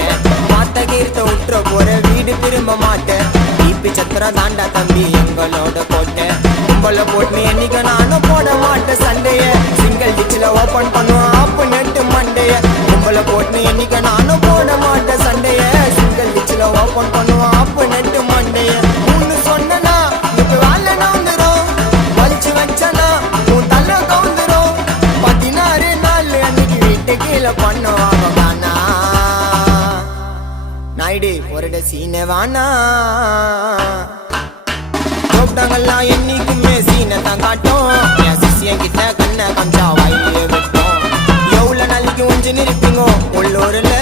மாட்டேன். மாத்த கீர்த்த உற்ற போற வீடு திரும்ப மாட்டேன். டிபி சத்திரம் தாண்டா தம்பி எங்களோட கோட்டை. கும்பல போட்டு என்னைக்கு நானும் போட மாட்டேன் சண்டைய. சிங்கிள் டிச்சில ஓபன் பண்ணுவோம் ஆப்பு நெட்டு மண்டைய. கும்பல போட்டு என்னைக்கு நானும் போட மாட்டேன் சண்டைய. சிங்கிள் டிச்சில ஓபன் பண்ணுவோம் ஆப்பு நெட்டு மண்டைய. ஒன்னு சொன்னா இப்ப வேலை நவுந்துரும். வலிச்சு வச்சனா உன் தலை கவுந்துரும். 16 நாள் அன்னைக்கு வீட்டு கீழே பண்ணுவாங்க காணா. நாயுடு ஒரு சீனை வானா. கூப்பிட்டாங்கல்லாம் என்னைக்குமே சீனை தான் காட்டும். என் சிசியன் கிட்ட கண்ணை கம்சா வாயிலே விட்டோம். எவ்வளவு நாளைக்கு ஒஞ்சு நிற்பீங்க உள்ளூர்ல.